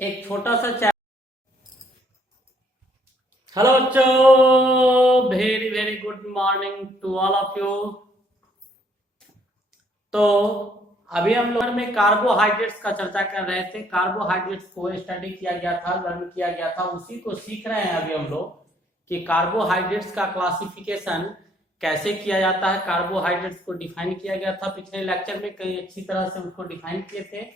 एक छोटा सा हेलो बच्चों, very very good morning to all of you. तो अभी हम लोग में कार्बोहाइड्रेट्स का चर्चा कर रहे थे। कार्बोहाइड्रेट्स को स्टडी किया गया था, लर्न किया गया था, उसी को सीख रहे हैं अभी हम लोग कि कार्बोहाइड्रेट्स का क्लासिफिकेशन कैसे किया जाता है। कार्बोहाइड्रेट्स को डिफाइन किया गया था पिछले लेक्चर में, कई अच्छी तरह से उसको डिफाइन किए थे।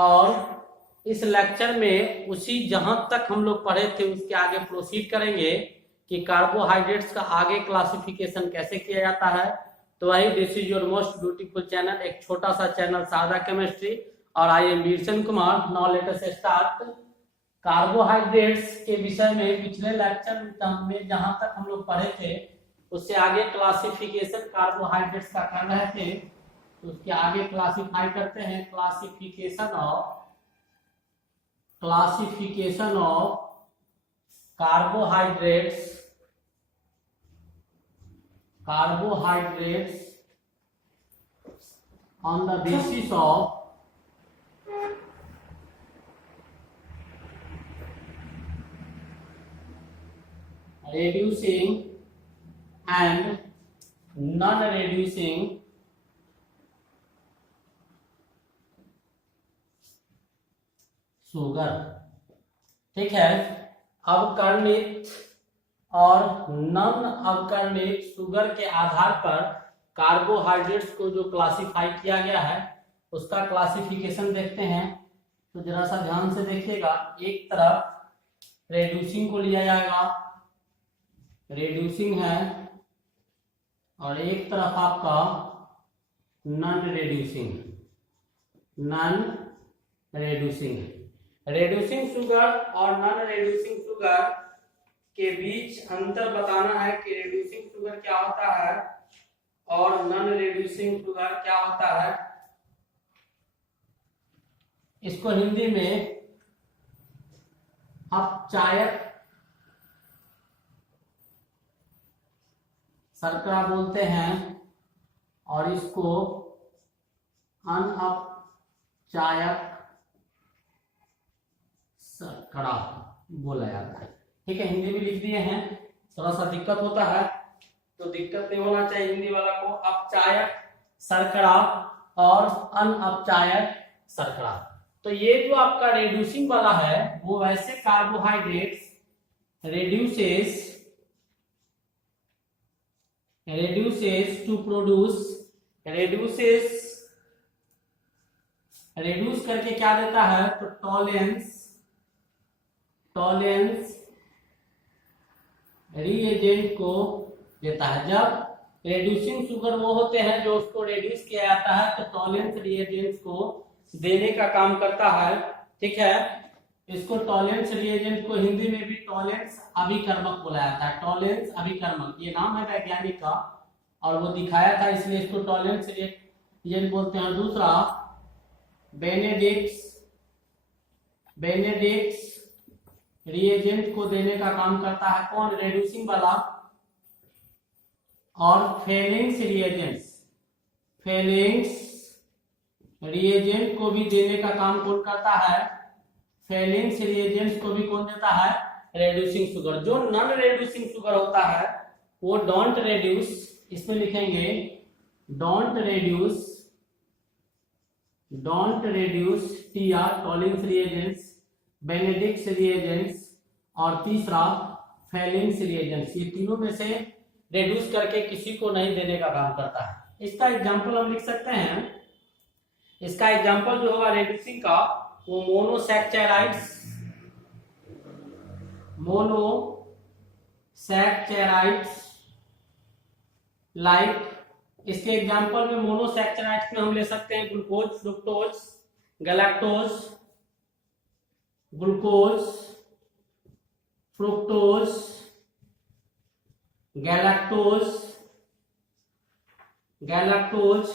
और इस लेक्चर में उसी जहां तक हम लोग पढ़े थे उसके आगे प्रोसीड करेंगे कि कार्बोहाइड्रेट्स का आगे क्लासिफिकेशन कैसे किया जाता है। तो वही this is your most beautiful channel, एक छोटा सा चैनल शारदा केमिस्ट्री, और I am Birchand Kumar. Now let us start. Carbohydrates के विषय में पिछले लेक्चर में जहां तक हम लोग पढ़े थे उससे आगे क्लासिफिकेशन कार्बोहाइड्रेट्स का कर रहे थे। तो उसके आगे क्लासिफाई करते हैं। Classification of carbohydrates on the basis of reducing and non-reducing sugar. ठीक है, अवकरणित और नॉन अवकरणित शुगर के आधार पर कार्बोहाइड्रेट्स को जो क्लासिफाई किया गया है उसका क्लासिफिकेशन देखते हैं। तो जरा सा ध्यान से देखिएगा, एक तरफ रेड्यूसिंग को लिया जाएगा, रेड्यूसिंग है, और एक तरफ आपका नॉन रेड्यूसिंग। रेड्यूसिंग शुगर और नॉन रेड्यूसिंग शुगर के बीच अंतर बताना है कि रेड्यूसिंग शुगर क्या होता है और नॉन रेड्यूसिंग शुगर क्या होता है। इसको हिंदी में अपचायक शर्करा बोलते हैं और इसको अनअपचायक शर्करा बोला जाता है। ठीक है, हिंदी भी लिख दिए हैं, थोड़ा सा दिक्कत होता है तो दिक्कत नहीं होना चाहिए हिंदी वाला को। अपचायक शर्करा और अनअपचायक शर्करा। तो ये जो आपका रेड्यूसिंग वाला है वो वैसे कार्बोहाइड्रेट्स reduce करके क्या देता है, तो टॉलेंस रिएजेंट को देता है। जब रेड्यूसिंग शुगर वो होते हैं जो उसको रेड्यूस किया जाता है तो टॉलेंस रिएजेंट को देने का काम करता है। ठीक है, इसको टॉलेंस रिएजेंट को हिंदी में भी टॉलेंस अभिकर्मक बोला जाता है। टॉलेंस अभिकर्मक ये नाम है वैज्ञानिक का और वो दिखाया था, इसलिए इसको टॉलेंस रिएजेंट बोलते हैं। दूसरा बेनेडिक्ट्स रिएजेंट को देने का काम करता है कौन, रेड्यूसिंग वाला। और फेलिंग्स रिएजेंट को भी देने का काम कौन करता है, फेलिंग्स रिएजेंट को भी कौन देता है, रेड्यूसिंग शुगर। जो नॉन रेड्यूसिंग शुगर होता है वो डोंट रेड्यूस, इसमें लिखेंगे don't reduce TR Tollens reagents, Benedict's reagents और तीसरा फेलिंग्स रिएजेंट्स। ये तीनों में से रेड्यूस करके किसी को नहीं देने का काम करता है। इसका एग्जांपल हम लिख सकते हैं। इसका एग्जांपल जो होगा रेड्यूसिंग का वो मोनोसैकेराइड्स लाइक। इसके एग्जांपल में मोनोसैकेराइड्स में हम ले सकते हैं glucose, fructose, galactose, galactose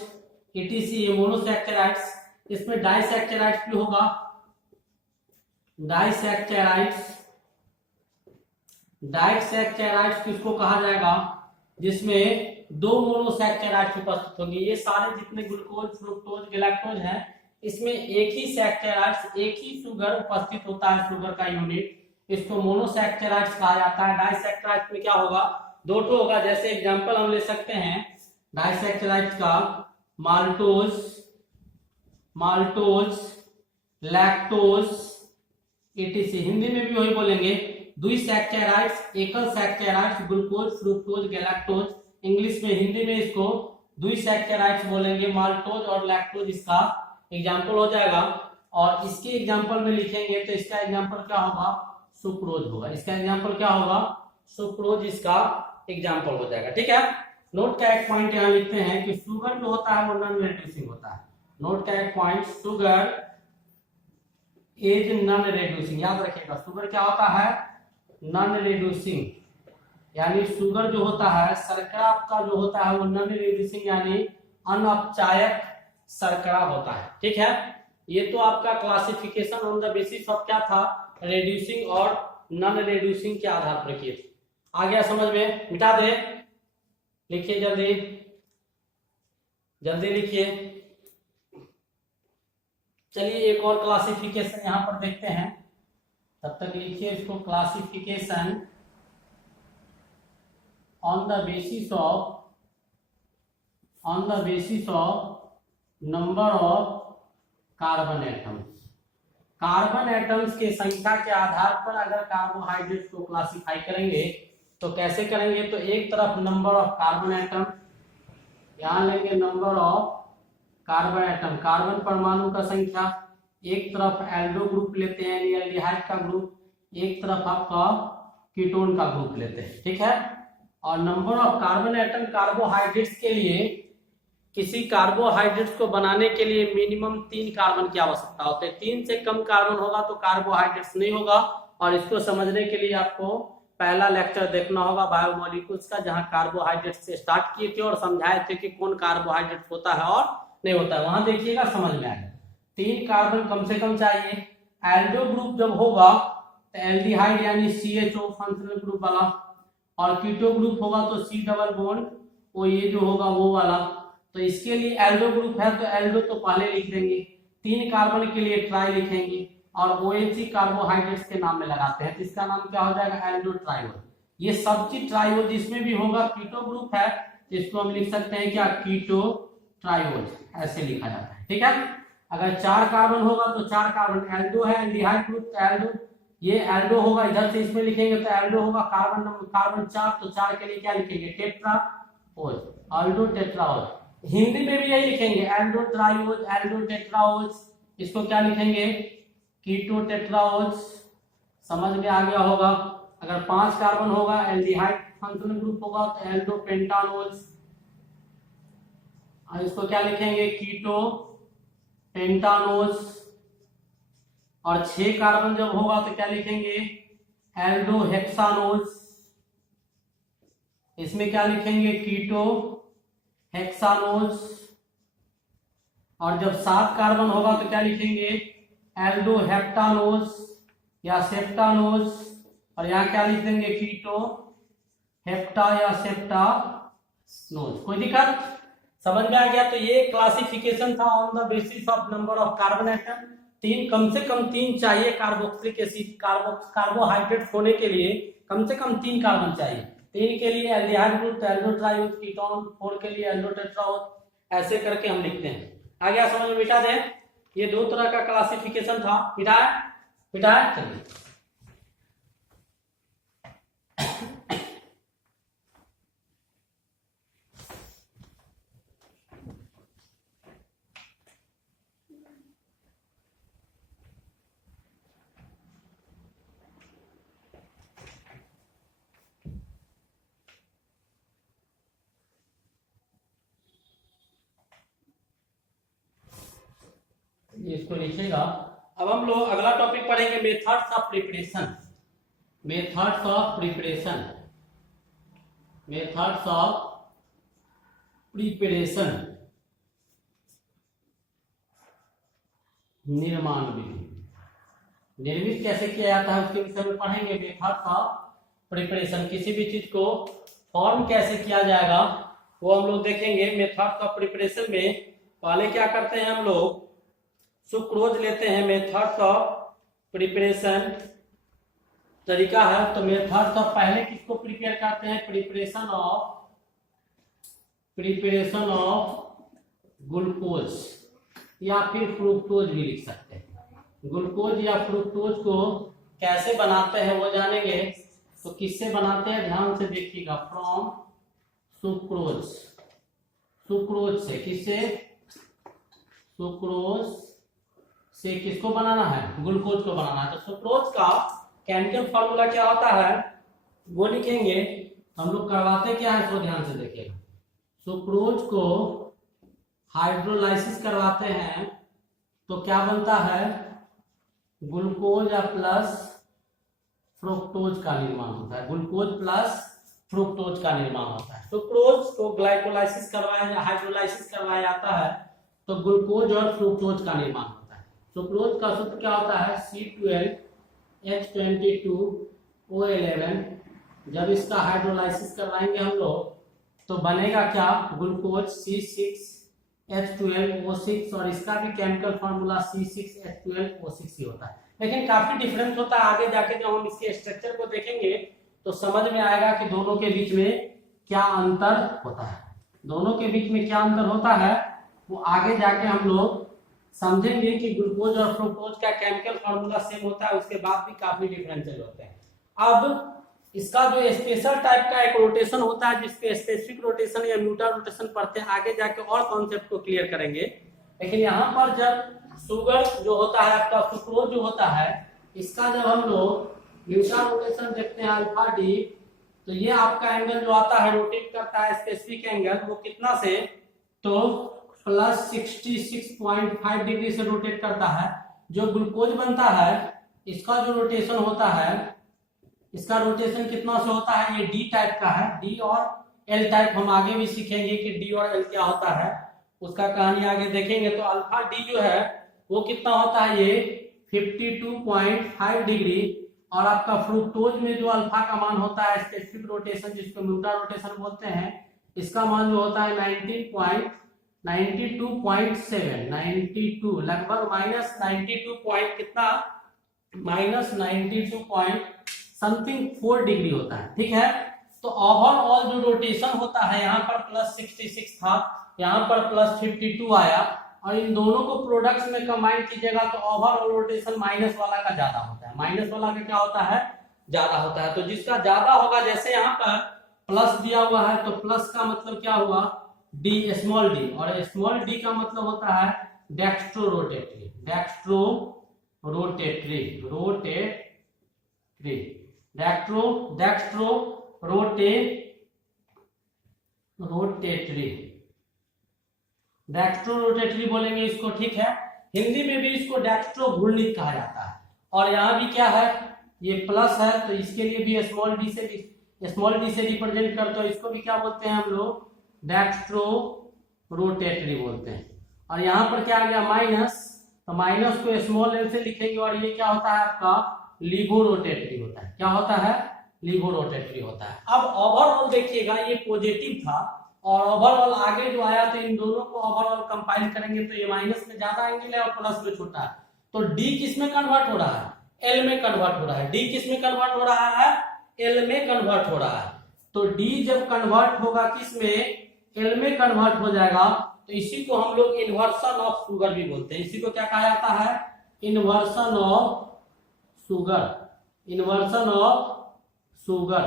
ETC ये मोनोसैकेराइड्स। इसमें डाइसैकेराइड्स भी होगा, डाइसैकेराइड्स किसको कहा जाएगा, जिसमें दो मोनोसैकेराइड्स उपस्थित होंगे। ये सारे जितने ग्लूकोज, फ्रुक्टोज, गैलेक्टोज हैं इसमें एक ही सैकेराइड्स, एक ही शुगर उपस्थित होता है, शुगर का यूनिट, इसको मोनोसैकेराइड्स कहा जाता है। डाइसैकेराइड्स में क्या होगा, दो ठो होगा। जैसे एग्जांपल हम ले सकते हैं डाइसैकेराइड्स का, maltose, maltose, lactose, etc. Hindi में भी वही बोलेंगे, द्विसैकेराइड्स, एकल saccharides, glucose, fructose, galactose. English में, हिंदी में इसको द्विसैकेराइड्स बोलेंगे, माल्टोज और लैक्टोज इसका एग्जांपल हो जाएगा। और इसके एग्जांपल में लिखेंगे तो इसका एग्जांपल क्या होगा, सुक्रोज होगा। इसका एग्जांपल क्या होगा, सुक्रोज इसका एग्जांपल हो जाएगा। ठीक है, नोट का एक पॉइंट यहाँ लिखते हैं कि शुगर जो होता है वो नॉन रिड्यूसिंग होता है। नोट का एक point, sugar is non reducing, याद रखिएगा। शुगर क्या होता है, नॉन रिड्यूसिंग, यानी शुगर जो होता है, शर्करा आपका जो होता है वो नॉन रिड्यूसिंग यानी अनअपचायक शर्करा होता है। ठीक है, ये तो आपका classification on the basis of क्या था, रिड्यूसिंग और नॉन रिड्यूसिंग के आधार पर किए थे। आ गया समझ में, मिटा दे, लिखिए जल्दी जल्दी लिखिए। चलिए एक और क्लासिफिकेशन यहां पर देखते हैं, तब तक लिखिए इसको, classification on the basis of number of carbon atoms. Carbon atoms के संख्या के आधार पर अगर कार्बोहाइड्रेट्स को क्लासिफाई करेंगे तो कैसे करेंगे, तो एक तरफ नंबर ऑफ कार्बन एटम, यहां लेंगे number of carbon atom, carbon परमाणु का संख्या, एक तरफ एल्डो ग्रुप लेते हैं यानी एल्डिहाइड का ग्रुप, एक तरफ आपका कीटोन का ग्रुप लेते हैं। ठीक है, और number of carbon atom carbohydrates के लिए, किसी कार्बोहाइड्रेट्स को बनाने के लिए मिनिमम 3 कार्बन की आवश्यकता होती है। 3 से कम कार्बन होगा तो कार्बोहाइड्रेट्स नहीं होगा। और इसको समझने के लिए आपको पहला लेक्चर देखना होगा बायोमोलिक्यूल्स का, जहां कार्बोहाइड्रेट्स से स्टार्ट किए थे और समझाए थे कि कौन कार्बोहाइड्रेट होता है और नहीं होता है। वहां देखिएगा समझ में आएगा। 3 कार्बन कम से कम चाहिए। एल्डो ग्रुप जब होगा तो एल्डिहाइड यानी CHO फंक्शनल ग्रुप वाला, और कीटो ग्रुप होगा तो C डबल बॉन्ड वो ये जो होगा वो वाला। तो इसके लिए एल्डो ग्रुप है तो एल्डो तो पहले लिख देंगे, 3 कार्बन के लिए ट्राई लिखेंगे और OH कार्बोहाइड्रेट्स के नाम में लगाते हैं, तो इसका नाम क्या हो जाएगा, एल्डो ट्राइओल। ये सब चीज ट्राइओल जिसमें भी होगा, कीटो ग्रुप है इसको हम लिख सकते हैं क्या, कीटो ट्राइओल, ऐसे लिखा जाता है। ठीक है, अगर 4 कार्बन होगा तो 4 कार्बन, एल्डो है एल्डिहाइड ग्रुप तो एल्डो, ये एल्डो होगा, इधर से इसमें लिखेंगे तो एल्डो होगा, कार्बन 4 तो 4 के लिए क्या लिखेंगे, टेट्राओज, एल्डो टेट्राओज। हिंदी में भी यही लिखेंगे, एल्डो ट्राइओज, एल्डो टेट्राओज, इसको क्या लिखेंगे, कीटो टेट्राओज। समझ में आ गया होगा। अगर 5 कार्बन होगा, एल्डिहाइड फंक्शनल ग्रुप होगा तो एल्डो पेंटानोज, और इसको क्या लिखेंगे, कीटो पेंटानोज। और 6 कार्बन जब होगा तो क्या लिखेंगे, एल्डो हेक्सानोज, इसमें क्या लिखेंगे, कीटो हेक्सानोज। और जब 7 कार्बन होगा तो क्या लिखेंगे, एल्डो हेप्टानोज या सेप्टानोज, और यहाँ क्या लिख देंगे, कीटो हेप्टा या सेप्टानोज। कोई दिक्कत, समझ में आ गया। तो ये क्लासिफिकेशन था on the basis of number of carbon atom. 3 कम से कम 3 चाहिए कार्बोक्सिलिक एसिड, कार्बोहाइड्रेट होने के लिए कम से कम 3 कार्बन चाहिए। 3 के लिए aldehyde group, Aldo triose, ketone, 4 के लिए एल्डो टेट्राओज, ऐसे करके हम लिखते हैं। आ गया समझ में, मिटा दे। ये 2 तरह का क्लासिफिकेशन था, मिटाया चलिए। इसको लिखिएगा। अब हम लोग अगला टॉपिक पढ़ेंगे, methods of preparation. Methods of preparation, methods of preparation, निर्माण विधि, निर्मित कैसे किया जाता है उसके विषय में पढ़ेंगे। मेथड्स ऑफ प्रिपरेशन, किसी भी चीज को फॉर्म कैसे किया जाएगा वो हम लोग देखेंगे। मेथड्स ऑफ प्रिपरेशन में पहले क्या करते हैं हम लोग, सुक्रोज लेते हैं, मेथड्स ऑफ प्रिपरेशन तरीका है। तो मेथड्स ऑफ पहले किसको प्रिपेयर करते हैं, प्रिपरेशन ऑफ ग्लूकोज या फिर फ्रुक्टोज भी लिख सकते हैं। ग्लूकोज या फ्रुक्टोज को कैसे बनाते हैं वो जानेंगे। तो किससे बनाते हैं, ध्यान से देखिएगा, फ्रॉम सुक्रोज, सुक्रोज से, किससे, सुक्रोज से किसको बनाना है, ग्लूकोज को बनाना है। तो सुक्रोज का केमिकल फॉर्मूला क्या होता है वो लिखेंगे। हम लोग करवाते क्या है, इसको ध्यान से देखिएगा। सुक्रोज को हाइड्रोलाइसिस करवाते हैं तो क्या बनता है, ग्लूकोज प्लस फ्रुक्टोज का निर्माण होता है, ग्लूकोज प्लस फ्रुक्टोज का निर्माण होता है। सुक्रोज को ग्लाइकोलाइसिस करवाया, हाइड्रोलाइसिस करवाया जाता है तो ग्लूकोज और फ्रुक्टोज का निर्माण होता है। सुक्रोज का सूत्र क्या होता है, C12H22O11। जब इसका हाइड्रोलाइसिस करवाएंगे हम लोग तो बनेगा क्या, ग्लूकोज C6H12O6, और इसका भी केमिकल फॉर्मूला C6H12O6 ही होता है। लेकिन काफी डिफरेंस होता है, आगे जाके जब हम इसके स्ट्रक्चर को देखेंगे तो समझ में आएगा कि दोनों के बीच में क्या अंतर होता है। दोनों के बीच में क्या अंतर होता है वो आगे जाके हम लोग समझेंगे कि ग्लूकोज और फ्रुक्टोज का केमिकल फॉर्मूला सेम होता है, उसके बाद भी काफी डिफरेंशियल होते हैं। अब इसका जो स्पेशल टाइप का एक रोटेशन होता है जिसके स्पेसिफिक रोटेशन या म्यूटा रोटेशन पढ़ते हैं, आगे जाके और कॉन्सेप्ट को क्लियर करेंगे। लेकिन यहाँ पर जब शुगर जो होता है आपका, सुक्रोज जो होता है, इसका जब हम लोग म्यूटा रोटेशन देखते हैं अल्फा डी, तो ये आपका एंगल जो आता है रोटेट करता है स्पेसिफिक एंगल, वो कितना से, तो प्लस 66.5 डिग्री से रोटेट करता है। जो ग्लूकोज बनता है इसका जो रोटेशन होता है, इसका रोटेशन कितना से होता है, ये डी टाइप का है। डी और एल टाइप हम आगे भी सीखेंगे कि डी और एल क्या होता है, उसका कहानी आगे देखेंगे। तो अल्फा डी जो है वो कितना होता है, ये 52.5 डिग्री, और आपका फ्रुक्टोज में जो अल्फा का मान होता है स्पेसिफिक रोटेशन जिसको म्यूटा रोटेशन बोलते हैं, इसका मान जो होता है 92.7 लगभग माइनस 92 पॉइंट कितना, माइनस 92 पॉइंट समथिंग 4 डिग्री होता है, ठीक है। तो ओवरऑल जो रोटेशन होता है यहाँ पर प्लस 66 था, यहाँ पर प्लस 52 आया, और इन दोनों को प्रोडक्ट्स में कंबाइन कीजिएगा तो ओवरऑल रोटेशन माइनस वाला का ज्यादा होता है, माइनस वाला का क्या होता है, ज्यादा होता है। तो जिसका ज्यादा होगा, जैसे यहाँ पर प्लस दिया हुआ है तो प्लस का मतलब क्या हुआ, डी, स्मॉल डी, और स्मॉल डी का मतलब होता है dextro rotatory, dextro rotatory, rotatory, dextro rotatory, dextro rotatory बोलेंगे इसको, ठीक है। हिंदी में भी इसको डेक्स्ट्रो घूर्णित कहा जाता है। और यहाँ भी क्या है, ये प्लस है तो इसके लिए भी स्मॉल डी से रिप्रेजेंट करते हो, इसको भी क्या बोलते हैं हम लोग, डेक्स्ट्रो रोटेटरी बोलते हैं। और यहाँ पर क्या आ गया, माइनस, तो माइनस को स्मॉल एल से लिखेंगे, और ये क्या होता है आपका, लीवो रोटेटरी होता है। क्या होता है, लीवो रोटेटरी होता है। अब ओवरऑल देखिएगा, ये पॉजिटिव था और ओवरऑल आगे जो आया, तो इन दोनों को ओवरऑल कंपाइल करेंगे तो ये माइनस में ज्यादा एंगल है और प्लस में छोटा है। तो डी किस में कन्वर्ट हो रहा है, एल में कन्वर्ट हो रहा है। डी किस में कन्वर्ट हो रहा है, एल में कन्वर्ट हो रहा है। तो डी जब कन्वर्ट होगा किस में, एल में कन्वर्ट हो जाएगा, तो इसी को हम लोग इन्वर्सन ऑफ शुगर भी बोलते हैं। इसी को क्या कहा जाता है, inversion of sugar, inversion of sugar,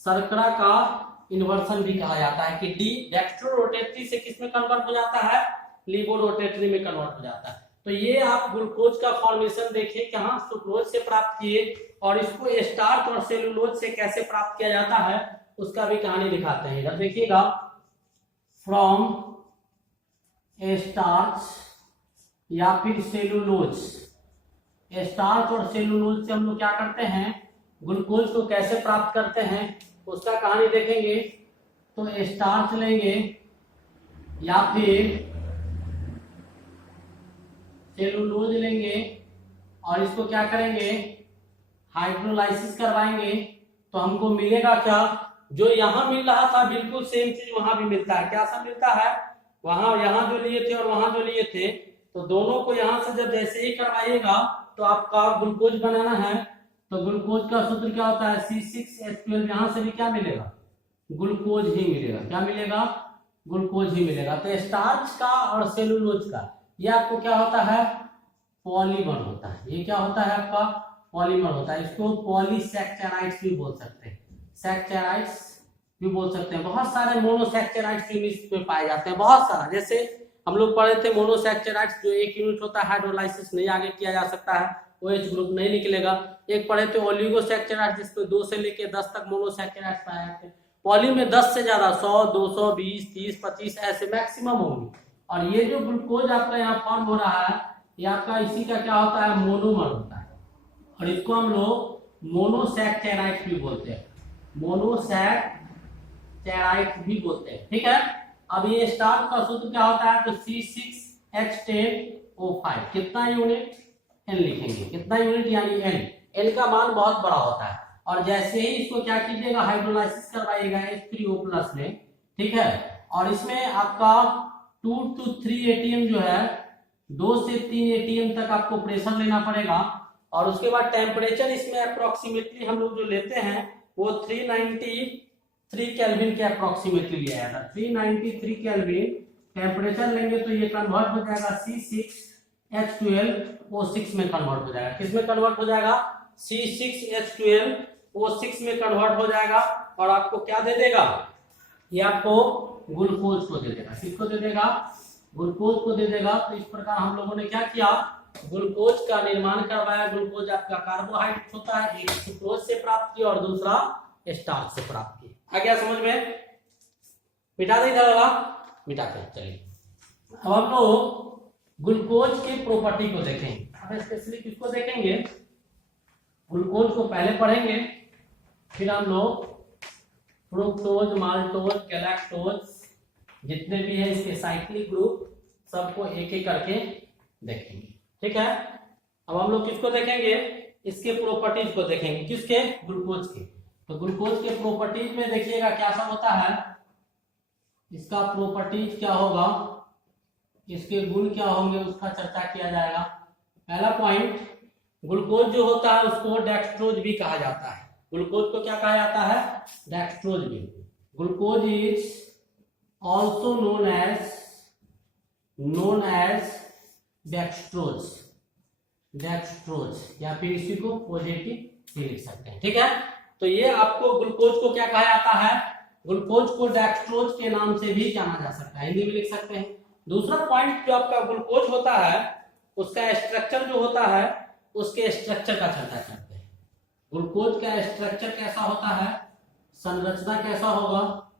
शर्करा का इन्वर्सन भी कहा जाता है। कि डी डेक्स्ट्रो रोटेटरी से किस में कन्वर्ट हो जाता है, लीवो रोटेटरी में कन्वर्ट हो जाता है। तो ये आप ग्लूकोज का फॉर्मेशन देखिए कि हाँ सुक्रोज से प्राप्त किए, और इसको स्टार्च और सेलुलोज से कैसे प्राप्त किया जाता है उसका भी कहानी दिखाते हैं। इधर देखिएगा, फ्रॉम स्टार्च या फिर सेलुलोज, स्टार्च और सेलुलोज से हम लोग क्या करते हैं, ग्लूकोज को कैसे प्राप्त करते हैं उसका कहानी देखेंगे। तो स्टार्च लेंगे या फिर सेलुलोज लेंगे और इसको क्या करेंगे, हाइड्रोलाइसिस करवाएंगे, तो हमको मिलेगा क्या, जो यहाँ मिल रहा था बिल्कुल सेम चीज वहां भी मिलता है। क्या सा मिलता है, वहां यहाँ जो लिए थे और वहां जो लिए थे, तो दोनों को यहाँ से जब जैसे ही करवाइएगा तो आपका ग्लूकोज बनाना है, तो ग्लूकोज का सूत्र क्या होता है, C6H12। यहाँ से भी क्या मिलेगा, ग्लूकोज ही मिलेगा। क्या मिलेगा, ग्लूकोज ही मिलेगा। तो स्टार्च का और सेलुलोज का ये आपको क्या होता है, पॉलीमर होता है। ये क्या होता है आपका, पॉलीमर होता है। इसको पॉलीसैकेराइड्स भी बोल सकते हैं, सैकेराइड्स भी बोल सकते हैं। बहुत सारे मोनोसैकेराइड्स इसमें पाए जाते हैं, बहुत सारा। जैसे हम लोग पढ़े थे मोनोसैकेराइड्स जो एक यूनिट होता है, हाइड्रोलाइसिस नहीं आगे किया जा सकता है, OH ग्रुप नहीं निकलेगा। एक पढ़े थे ओलिगोसैकेराइड्स जिसमें 2 से लेकर 10 तक मोनोसैकेराइड्स पाए जाते हैं। पॉली में 10 से ज्यादा 100, 200, 20, 30, 25 ऐसे मैक्सिमम होंगे। और ये जो ग्लूकोज आपका यहाँ फॉर्म हो रहा है, ये आपका इसी का क्या होता है, मोनोमर होता है। और इसको हम लोग मोनोसैकेराइड भी बोलते हैं, मोनोसैकेराइड भी बोलते हैं। ठीक है, अब ये स्टार्च का सूत्र क्या होता है, तो C6H10O5। कितना यूनिट, N लिखेंगे। कितना यूनिट यानी N का मान बहुत बड़ा होता है। और जैसे ही इसको क्या कीजिएगा, हाइड्रोलाइसिस करवाइएगा H3O+ में। ठीक है, और इसमें आपका 2 to 3 ATM जो है, 2 से 3 ATM तक आपको प्रेशर लेना पड़ेगा। और उसके बाद टेम्परेचर इसमें अप्रोक्सीमेटली हम लोग जो लेते हैं वो 393 केल्विन के अप्रोक्सीमेटली लिया जाता है। 393 केल्विन टेम्परेचर लेंगे तो ये कन्वर्ट हो जाएगा C6H12O6 में कन्वर्ट हो जाएगा। किस में कन्वर्ट हो जाएगा, C6H12O6 में कन्वर्ट हो जाएगा। और आपको क्या दे देगा, ये आपको ग्लूकोज को दे देगा। किसको दे देगा, ग्लूकोज को दे देगा। तो इस प्रकार हम लोगों ने क्या किया, ग्लूकोज का निर्माण करवाया। ग्लूकोज आपका कार्बोहाइड्रेट होता है, एक सुक्रोज से प्राप्त किया और दूसरा स्टार्च से प्राप्त किया। आ गया समझ में, मिटा दे इधर वाला, मिटाते हैं। चलिए अब हम लोग ग्लूकोज की प्रॉपर्टी को देखेंगे। अब स्पेशली किसको देखेंगे, ग्लूकोज को पहले पढ़ेंगे, फिर हम लोग फ्रुक्टोज, माल्टोज, गैलेक्टोज जितने भी है इसके साइक्लिक ग्रुप सबको एक एक करके देखेंगे। ठीक है, अब हम लोग किसको देखेंगे, इसके प्रॉपर्टीज को देखेंगे। किसके, ग्लूकोज के। तो ग्लूकोज के प्रॉपर्टीज में देखिएगा क्या सब होता है, इसका प्रॉपर्टीज क्या होगा, इसके गुण क्या होंगे, उसका चर्चा किया जाएगा। पहला पॉइंट, ग्लूकोज जो होता है उसको डेक्सट्रोज भी कहा जाता है। ग्लूकोज को क्या कहा जाता है, डेक्सट्रोज भी। Glucose is also known as dextrose, या फिर इसी को पॉजिटिव भी लिख सकते हैं। ठीक है, तो ये आपको ग्लूकोज को क्या कहा जाता है, ग्लूकोज को डेक्सट्रोज के नाम से भी जाना जा सकता है, हिंदी में लिख सकते हैं। दूसरा पॉइंट, जो आपका ग्लूकोज होता है उसका स्ट्रक्चर जो होता है, उसके स्ट्रक्चर का चर्चा करते हैं। ग्लूकोज का स्ट्रक्चर कैसा होता है, संरचना कैसा होगा,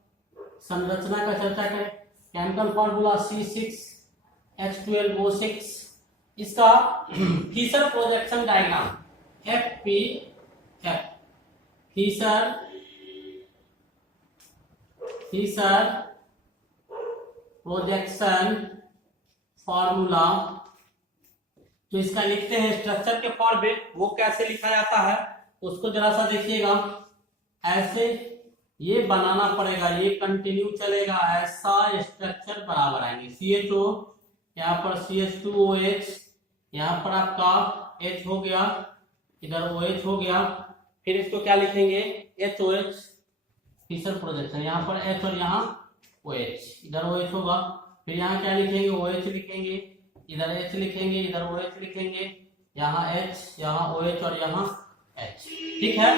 संरचना का चर्चा करें। केमिकल फॉर्मूला C6H12O6, इसका Fischer projection diagram FPF, Fischer projection formula जो इसका लिखते हैं स्ट्रक्चर के फॉर्म में, वो कैसे लिखा जाता है उसको जरा सा देखिएगा। ऐसे ये बनाना पड़ेगा, ये कंटिन्यू चलेगा, ऐसा स्ट्रक्चर बराबर आएंगे। CHO, यहाँ पर CH2OH, यहाँ पर आपका H हो गया, इधर OH हो गया, फिर इसको क्या लिखेंगे, HOH, फिशर प्रोजेक्शन, यहाँ पर H और यहाँ OH, इधर OH होगा, फिर यहाँ क्या लिखेंगे, OH लिखेंगे, इधर H लिखेंगे, इधर OH लिखेंगे, यहाँ H, यहाँ OH और यहाँ H। ठीक है,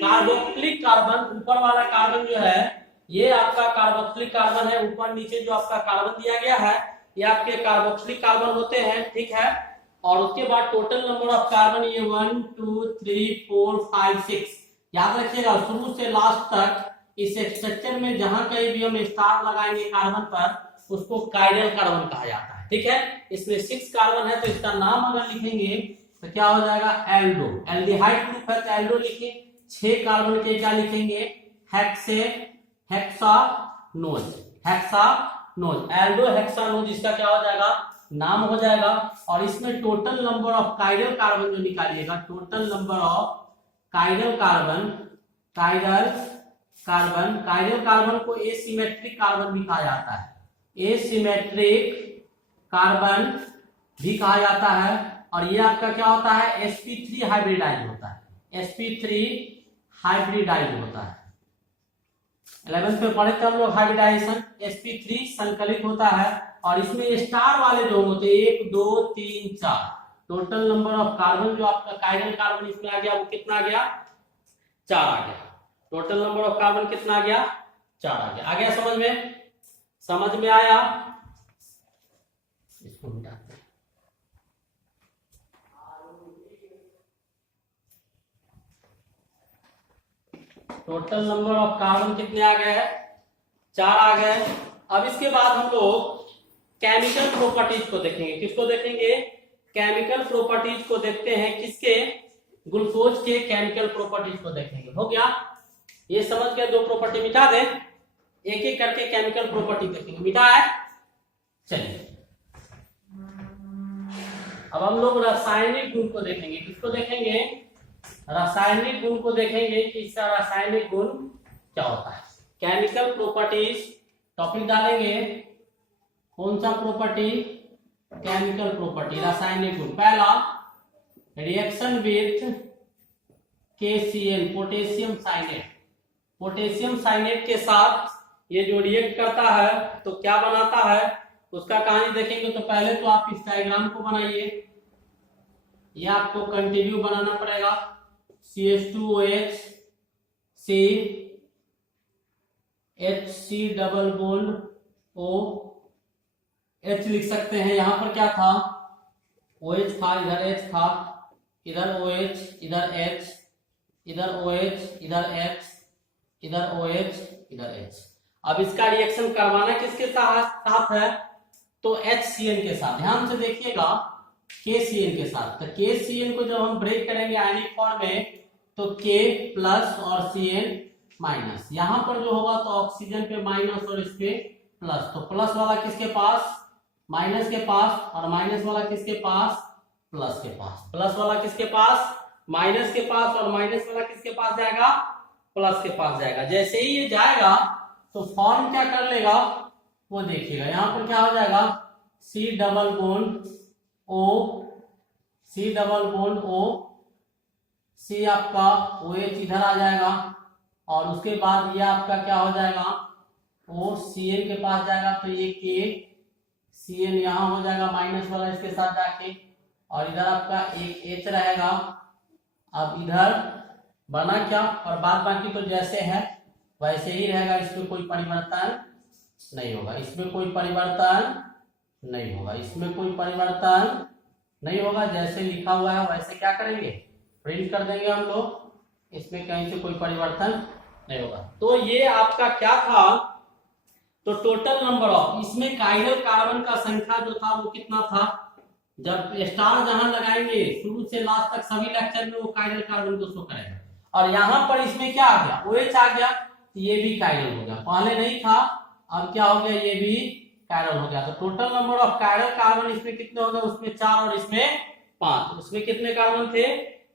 कार्बोक्सिलिक कार्बन, ऊपर वाला कार्बन जो है ये आपका कार्बोक्सिलिक कार्बन है। ऊपर नीचे जो आपका कार्बन दिया गया है ये आपके कार्बोक्सिलिक कार्बन होते हैं। ठीक है, और उसके बाद टोटल नंबर ऑफ कार्बन ये 1 2 3 4 5 6। याद रखिएगा शुरू से लास्ट तक इस स्ट्रक्चर में जहां कहीं भी हम स्टार लगाएंगे कार्बन पर उसको काइरल कार्बन कहा जाता है। ठीक है, इसमें 6 कार्बन है तो इसका नाम अगर लिखेंगे तो क्या हो जाएगा, एल्डो। एल्डिहाइड ग्रुप है तो एल्डो लिखे। 6 कार्बन के क्या लिखेंगे, हेक्सानोज, एल्डो हेक्सानोज, इसका क्या हो जाएगा, नाम हो जाएगा। और इसमें total number of chiral carbon जो निकालिएगा, total number of chiral carbon को एसिमेट्रिक कार्बन भी कहा जाता है। एसिमेट्रिक कार्बन भी कहा जाता है। और ये आपका क्या होता है, sp3 हाइब्रिडाइज होता है, sp3 हाइब्रिडाइज होता है। 11th में पढ़े थे हम लोग हाइब्रिडाइजेशन, sp3 संकलित होता है। और इसमें स्टार वाले जो होते हैं 1 2 3 4, टोटल नंबर ऑफ कार्बन जो आपका कायरल कार्बन इसमें आ गया वो कितना आ गया, 4 आ गया। टोटल नंबर ऑफ कार्बन कितना आ गया, 4 आ गया। आ गया समझ में, समझ में आया। इसको मिटाते हैं। टोटल नंबर ऑफ कार्बन कितने आ गए, 4 आ गए। अब इसके बाद हम लोग केमिकल प्रॉपर्टीज को देखेंगे। किसको देखेंगे, केमिकल प्रॉपर्टीज को देखते हैं। किसके, ग्लूकोज के केमिकल प्रॉपर्टीज को देखेंगे। हो गया, ये समझ गए। 2 प्रॉपर्टी मिटा दे, एक एक करके केमिकल प्रॉपर्टी देखेंगे। मिटा है, चलिए अब हम लोग रासायनिक गुण को देखेंगे। किसको देखेंगे, रासायनिक गुण को देखेंगे कि इसका रासायनिक गुण क्या होता है। केमिकल प्रॉपर्टीज टॉपिक डालेंगे, कौन सा प्रॉपर्टी, केमिकल प्रॉपर्टी, रासायनिक गुण। पहला, reaction with KCl potassium cyanate. Potassium cyanate के साथ ये जो रिएक्ट करता है तो क्या बनाता है, उसका कहानी देखेंगे। तो पहले तो आप इस डायग्राम को बनाइए, ये आपको कंटिन्यू बनाना पड़ेगा। CH2OH C HC double bond O H लिख सकते हैं। यहां पर क्या था, OH था, इधर H था, इधर OH, इधर H, इधर OH, इधर H, इधर OH, इधर H। अब इसका रिएक्शन करवाना किसके साथ है, तो HCl के साथ। ध्यान से देखिएगा, KCl के साथ। तो KCl को जब हम ब्रेक करेंगे आयनिक फॉर्म में तो K प्लस और Cl माइनस। यहां पर जो होगा तो ऑक्सीजन पे माइनस और इस पे प्लस। तो प्लस वाला किसके पास, माइनस के पास, और माइनस वाला किसके पास, प्लस के पास। प्लस वाला किसके पास, माइनस के पास, और माइनस वाला किसके पास जाएगा, प्लस के पास जाएगा। जैसे ही ये जाएगा तो फॉर्म क्या कर लेगा वो देखिएगा। यहां पर क्या हो जाएगा, C double bond O, C double bond O, C आपका OH इधर आ जाएगा, और उसके बाद ये आपका क्या हो जाएगा, O Cl के पास जाएगा। तो ये K Cl यहां हो जाएगा माइनस वाला इसके साथ जाके, और इधर आपका एक H रहेगा। अब इधर बना क्या, और बाद बाकी तो जैसे है वैसे ही रहेगा। इसमें कोई परिवर्तन नहीं होगा, इसमें कोई परिवर्तन नहीं होगा, इसमें कोई परिवर्तन नहीं होगा। जैसे लिखा हुआ है वैसे क्या करेंगे, प्रिंट कर देंगे हम लोग। इसमें कहीं से कोई परिवर्तन नहीं होगा। तो ये आपका क्या था, तो टोटल नंबर ऑफ, इसमें कायरल कार्बन का संख्या जो था वो कितना था। जब स्टार जहां लगाएंगे शुरू से लास्ट तक सभी लेक्चर में वो कायरल कार्बन को शो करेगा। और यहां पर इसमें क्या आ गया, OH आ गया, तो ये भी कायरल हो गया। पहले नहीं था, अब क्या हो गया, ये भी कायरल हो गया। तो total number of chiral carbon इसमें कितने हो गए, उसमें 4 और इसमें 5। उसमें कितने कार्बन थे,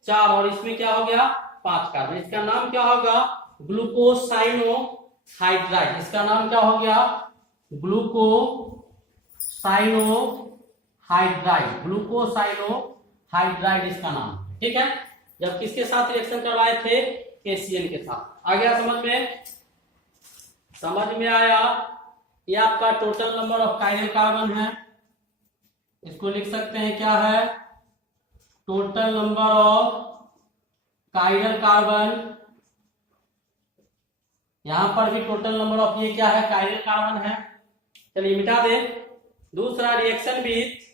4, और इसमें क्या हो गया, 5 कार्बन। इसका नाम क्या होगा, ग्लूकोसाइनोहाइड्राइड। इसका नाम क्या हो गया, ग्लूकोसाइनोहाइड्राइड। ग्लूकोसाइनोहाइड्राइड इसका नाम, ठीक है। जब किसके साथ रिएक्शन करवाए थे, KCl के साथ। आ गया समझ में, समझ में आया। ये आपका total number of chiral carbon है। इसको लिख सकते हैं क्या है, total number of chiral carbon. यहां पर भी टोटल नंबर ऑफ ये क्या है, कायरल कार्बन है। चलिए मिटा दे। दूसरा, reaction with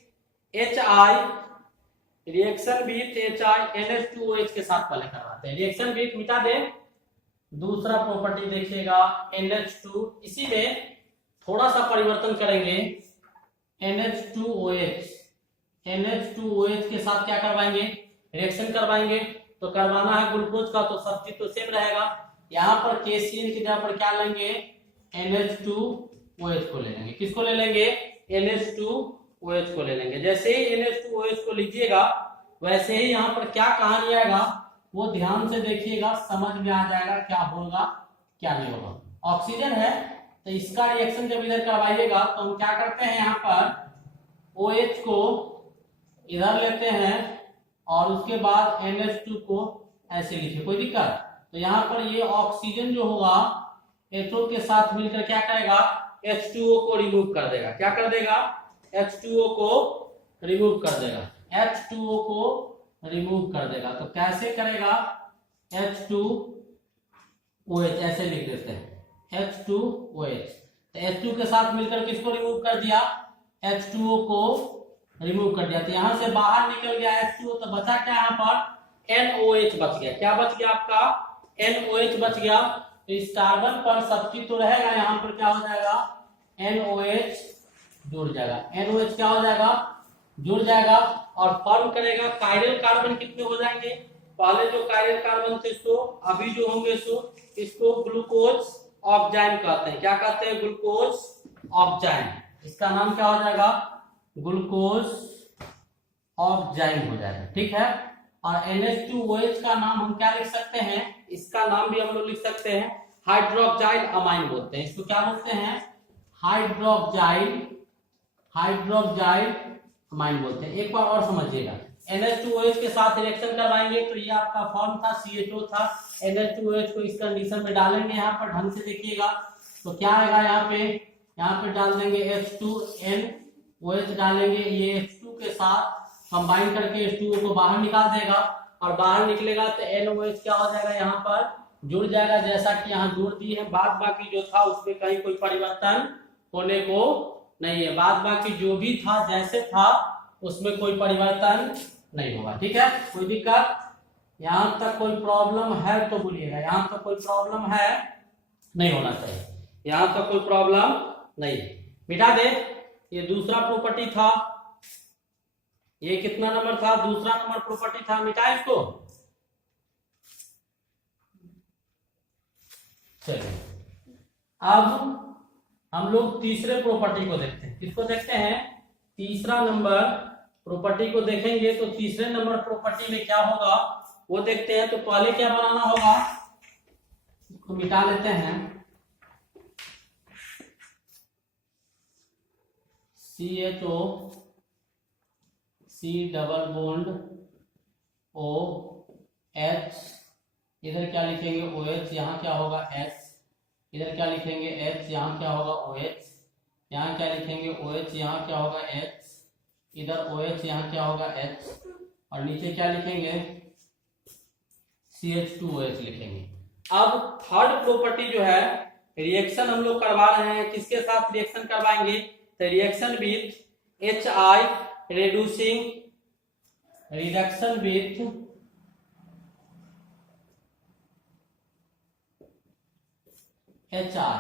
HI, reaction with HI NH2OH के साथ पहले करवाते हैं। रिएक्शन विथ मिटा दे। दूसरा प्रॉपर्टी देखिएगा NH2, इसी में थोड़ा सा परिवर्तन करेंगे। NH2OH, NH2OH के साथ क्या करवाएंगे, रिएक्शन करवाएंगे। तो करवाना है ग्लूकोज का, तो सब्स्टिट्यूट तो सेम रहेगा। यहाँ पर KCl की जगह पर क्या लेंगे, NH2OH को ले लेंगे। किसको ले लेंगे, NH2OH को ले लेंगे। जैसे ही NH2OH को लीजिएगा वैसे ही यहाँ पर क्या कहानी आएगा वो ध्यान से देखिएगा, समझ में आ जाएगा क्या होगा क्या नहीं होगा। ऑक्सीजन है तो इसका रिएक्शन जब इधर करवाइएगा तो हम क्या करते हैं, यहाँ पर OH को इधर लेते हैं और उसके बाद NH2 को ऐसे लिखे, कोई दिक्कत? तो यहाँ पर ये ऑक्सीजन जो होगा HO के साथ मिलकर क्या करेगा, H2O को रिमूव कर देगा। क्या कर देगा? H2O को रिमूव कर देगा, H2O को रिमूव कर देगा। तो कैसे करेगा? H2OH ऐसे लिख देते हैं, H2OH। तो H2 के साथ मिलकर किसको रिमूव कर दिया? H2O को रिमूव कर दिया। तो यहां से बाहर निकल गया H2O, तो बचा क्या यहाँ पर? NOH बच गया। क्या बच गया आपका? NOH बच गया। तो इस कार्बन पर सब्स्टिट्यूट तो रहेगा, यहाँ पर क्या हो जाएगा? NOH जुड़ जाएगा। NOH क्या हो जाएगा? जुड़ जाएगा और फॉर्म करेगा। कायरल कार्बन कितने हो जाएंगे? पहले जो कायरल कार्बन थे सो, अभी जो होंगे सो, इसको ग्लूकोज ऑक्जाइन कहते हैं। क्या कहते हैं? ग्लूकोज ऑक्जाइन। इसका नाम क्या हो जाएगा? ग्लूकोज ऑक्जाइन हो जाएगा। ठीक है। और NH2OH का नाम हम क्या लिख सकते हैं? इसका नाम भी हम लोग लिख सकते हैं हाइड्रोक्साइल अमाइन बोलते हैं। इसको क्या बोलते हैं? हाइड्रोक्साइल अमाइन बोलते हैं। एक बार और समझिएगा, NH2OH के साथ रिएक्शन करवाएंगे तो ये आपका फॉर्म था, CHO था। NH2OH को इस कंडीशन में डालेंगे, यहाँ पर ढंग से देखिएगा तो क्या आएगा? यहाँ पे डाल देंगे H2NOH डालेंगे, ये H2 के साथ कंबाइन करके H2O को बाहर निकाल देगा और बाहर निकलेगा तो NOH क्या हो जाएगा? यहाँ पर जुड़ जाएगा, जैसा कि यहाँ जुड़ दी है। बाद बाकी जो था उसमें कहीं कोई परिवर्तन होने को नहीं है। बाद बाकी जो भी था जैसे था उसमें कोई परिवर्तन नहीं होगा। ठीक है, कोई दिक्कत? यहाँ तक कोई प्रॉब्लम है तो बोलिएगा। यहाँ तक कोई प्रॉब्लम है? नहीं होना चाहिए। यहाँ तक कोई प्रॉब्लम नहीं। मिटा दे। ये दूसरा प्रॉपर्टी था, ये कितना नंबर था? दूसरा नंबर प्रॉपर्टी था। मिटा इसको। चलिए अब हम लोग तीसरे प्रॉपर्टी को देखते हैं। किसको देखते हैं? तीसरा नंबर प्रॉपर्टी को देखेंगे। तो तीसरे नंबर प्रॉपर्टी में क्या होगा वो देखते हैं। तो पहले क्या बनाना होगा, इसको मिटा लेते हैं। CHO C double bond OH, इधर क्या लिखेंगे? OH, यहाँ क्या होगा? H, इधर क्या लिखेंगे? H, यहाँ क्या होगा? OH, यहाँ क्या लिखेंगे? OH, यहाँ क्या होगा? H, इधर OH, यहाँ क्या होगा? H, और नीचे क्या लिखेंगे? CH2OH लिखेंगे। अब थर्ड प्रॉपर्टी जो है, रिएक्शन हम लोग करवा रहे हैं, किसके साथ रिएक्शन करवाएंगे? तो reaction with HI reduction with HR,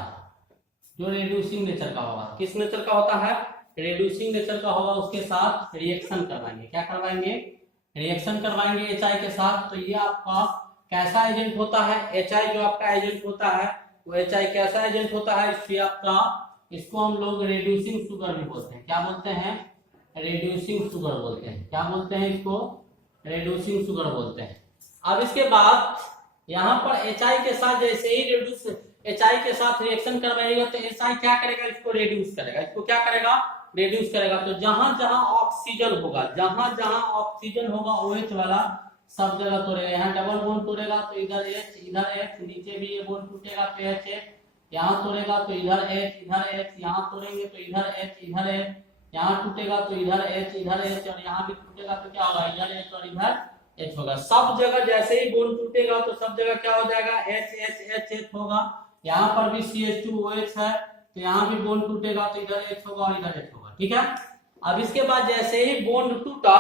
जो रिड्यूसिंग नेचर का होगा। किस नेचर का होता है? रिड्यूसिंग नेचर का होगा। उसके साथ रिएक्शन करवाएंगे। क्या करवाएंगे? रिएक्शन करवाएंगे HI के साथ। तो ये आपका कैसा एजेंट होता है? HI जो आपका एजेंट होता है वो HI कैसा एजेंट होता है? इसलिए आपका, इसको हम लोग रिड्यूसिंग शुगर भी बोलते हैं। क्या बोलते हैं? रिड्यूसिंग शुगर बोलते हैं। क्या बोलते हैं इसको? रिड्यूसिंग शुगर बोलते हैं। अब इसके बाद यहाँ पर HI के साथ जैसे ही HI के साथ रिएक्शन करवाएगा तो HI क्या करेगा? इसको रिड्यूस करेगा। इसको क्या करेगा? रिड्यूस करेगा। तो जहां जहां ऑक्सीजन होगा, जहां जहां ऑक्सीजन होगा OH वाला सब जगह तोड़ेगा। यहाँ डबल बॉन्ड तोड़ेगा तो इधर H, इधर H, नीचे भी ये बॉन्ड टूटेगा तो H, यहाँ तोड़ेगा तो इधर H, इधर H, यहाँ तोड़ेंगे तो इधर H, इधर H, यहाँ टूटेगा तो इधर H, इधर H, और यहाँ भी टूटेगा तो क्या होगा? इधर H और इधर H होगा। सब जगह जैसे ही बॉन्ड टूटेगा तो सब जगह क्या हो जाएगा? H H H H होगा। यहाँ पर भी CH2OH है तो यहाँ भी बॉन्ड टूटेगा तो इधर H होगा और इधर H होगा। ठीक है। अब इसके बाद जैसे ही बॉन्ड टूटा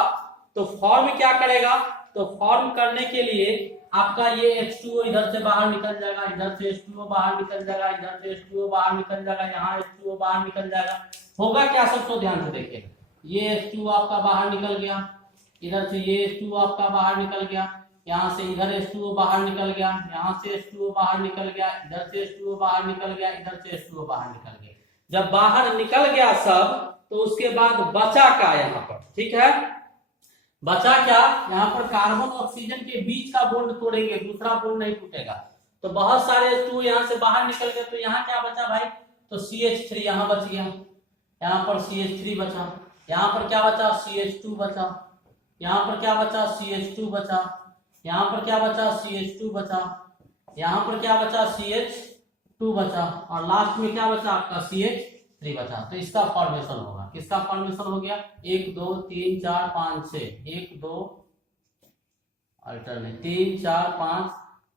तो फॉर्म क्या करेगा? तो फॉर्म करने के लिए आपका ये H2O इधर से बाहर निकल जाएगा, इधर से H2O बाहर निकल जाएगा, इधर से H2O बाहर निकल जाएगा, यहाँ H2O बाहर निकल जाएगा। होगा क्या? सबको ध्यान से देखिए। ये H2O आपका बाहर निकल गया, इधर से ये H2O आपका बाहर निकल गया, यहाँ से इधर H2O बाहर निकल गया, यहाँ से H2O बाहर निकल गया, इधर से H2O बाहर निकल गया, इधर से H2O बाहर निकल गया। जब बाहर निकल गया सब तो उसके बाद बचा क्या यहाँ पर? ठीक है, बचा क्या? यहाँ पर कार्बन ऑक्सीजन के बीच का बॉन्ड तोड़ेंगे, दूसरा बॉन्ड नहीं टूटेगा। तो बहुत सारे H2O यहाँ से बाहर निकल गए तो यहाँ क्या बचा भाई? तो CH3 यहाँ बच गया, यहाँ पर CH3 बचा, यहाँ पर क्या बचा? CH2 बचा, यहाँ पर क्या बचा, CH2 बचा, यहाँ पर क्या बचा, CH2 बचा, यहाँ पर क्या बचा, CH2 बचा, और लास्ट में क्या बचा आपका, CH3 बचा। तो इसका फॉर्मेशन होगा, किसका फॉर्मेशन हो गया, 1 2 3 4 5 6, 1 2 अल्टरनेट 3 4 5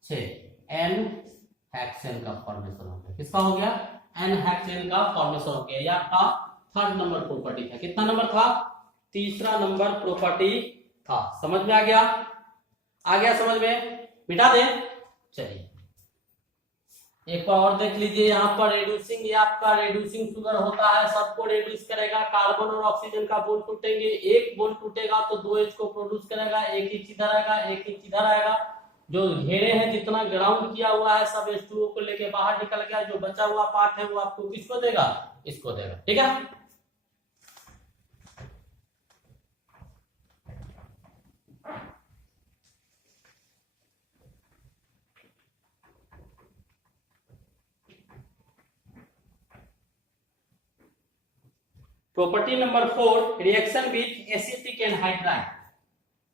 6, एन हेक्सेन का फॉर्मेशन हो गया। किसका हो गया, एन हेक्सेन का फॉर्मेशन हो गया। ये आपका थर्ड नंबर प्रॉपर्टी था। कितना नंबर था, तीसरा नंबर प्रॉपर्टी था। समझ में आ गया, आ गया समझ में, मिटा दे। चलिए एक बार और देख लीजिए, यहाँ पर रेड्यूसिंग, ये आपका रेड्यूसिंग शुगर होता है, सबको रेड्यूस करेगा। कार्बन और ऑक्सीजन का बॉन्ड टूटेंगे, एक बॉन्ड टूटेगा तो 2H को प्रोड्यूस करेगा, एक इंच इधर आएगा, एक इंच इधर आएगा। जो घेरे हैं, जितना ग्राउंड किया हुआ है, सब H2O को लेके बाहर निकल गया। जो बचा हुआ पार्ट है वो आपको किसको देगा, इसको देगा। ठीक है, property number 4, reaction with acetic anhydride.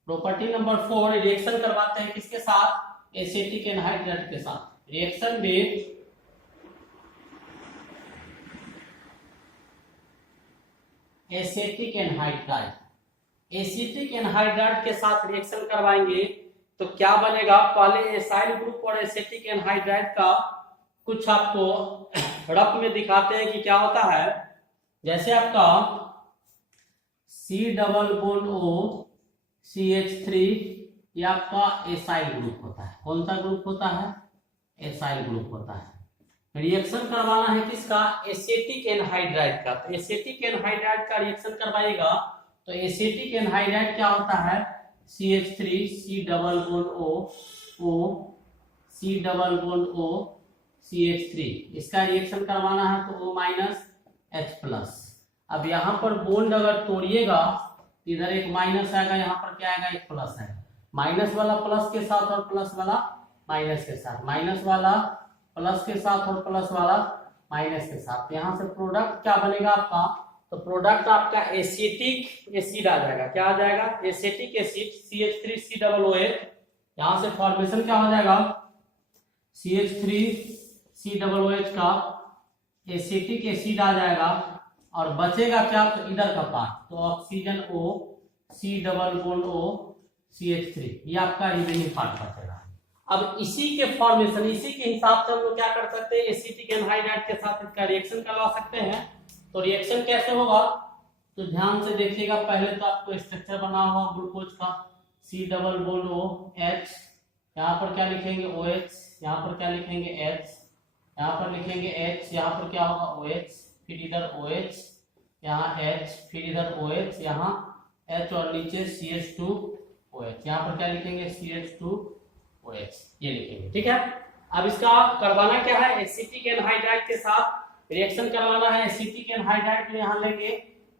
Property number 4, reaction करवाते हैं किसके साथ, एसिटिक एनहाइड्राइड के साथ। Reaction with acetic anhydride, acetic anhydride के साथ रिएक्शन करवाएंगे तो क्या बनेगा, पहले एसाइल ग्रुप और एसिटिक एनहाइड्राइड का कुछ आपको रफ में दिखाते हैं कि क्या होता है। जैसे आपका C double bond O CH3, ये आपका एसाइल ग्रुप होता है। कौन सा ग्रुप होता है, एसाइल ग्रुप होता है। रिएक्शन करवाना है किसका, एसिटिक एनहाइड्राइड का। तो एसिटिक एनहाइड्राइड का रिएक्शन करवाएगा तो एसिटिक एनहाइड्राइड क्या होता है, CH3 C double bond O C double bond O CH3, इसका रिएक्शन करवाना है तो O माइनस H प्लस। अब यहाँ पर बॉन्ड अगर तोड़िएगा इधर एक माइनस आएगा, यहाँ पर क्या आएगा, एक प्लस है। माइनस वाला प्लस के साथ और प्लस वाला माइनस के साथ, माइनस वाला प्लस के साथ और प्लस वाला माइनस के साथ। यहाँ से प्रोडक्ट क्या बनेगा आपका, तो प्रोडक्ट आपका एसिटिक एसिड आ जाएगा। क्या आ जाएगा, एसिटिक एसिड CH3COOH। यहाँ से फॉर्मेशन क्या हो जाएगा, CH3COOH का एसिटिक एसिड आ जाएगा। और बचेगा क्या, तो इधर का पार्ट, तो oxygen O C double bond O CH3, ये आपका रिमेनिंग पार्ट बचेगा। अब इसी के फॉर्मेशन, इसी के हिसाब से हम लोग क्या कर सकते हैं, एसिटिक एनहाइड्राइड के साथ इसका रिएक्शन करवा सकते हैं। तो रिएक्शन कैसे होगा, तो ध्यान से देखिएगा। पहले तो आपको स्ट्रक्चर बना हुआ ग्लूकोज का, C double bond O H, यहाँ पर क्या लिखेंगे OH, यहाँ पर क्या लिखेंगे H, यहाँ पर लिखेंगे H, यहाँ पर क्या होगा OH, फिर इधर OH, यहाँ H, फिर इधर OH, यहाँ H और नीचे CH2OH, यहाँ पर क्या लिखेंगे CH2OH, ये लिखेंगे। ठीक है, अब इसका करवाना क्या है, एसिटिक एनहाइड्राइड के साथ रिएक्शन करवाना है। एसिटिक एनहाइड्राइड में यहाँ लेंगे,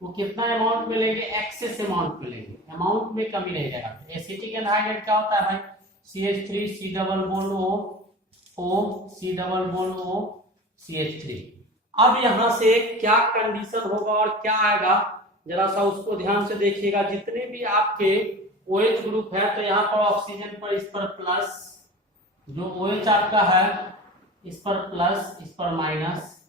वो कितना अमाउंट में लेंगे, एक्सेस अमाउंट में लेंगे, अमाउंट में कमी नहीं रहेगा। एसिटिक एनहाइड्राइड क्या होता है, CH3 C double bond O C double bond O CH3। अब यहां से क्या कंडीशन होगा और क्या आएगा, जरा सा उसको ध्यान से देखिएगा। जितने भी आपके OH ग्रुप है, तो यहाँ पर ऑक्सीजन पर इस पर प्लस, जो OH आपका है इस पर प्लस, इस पर माइनस,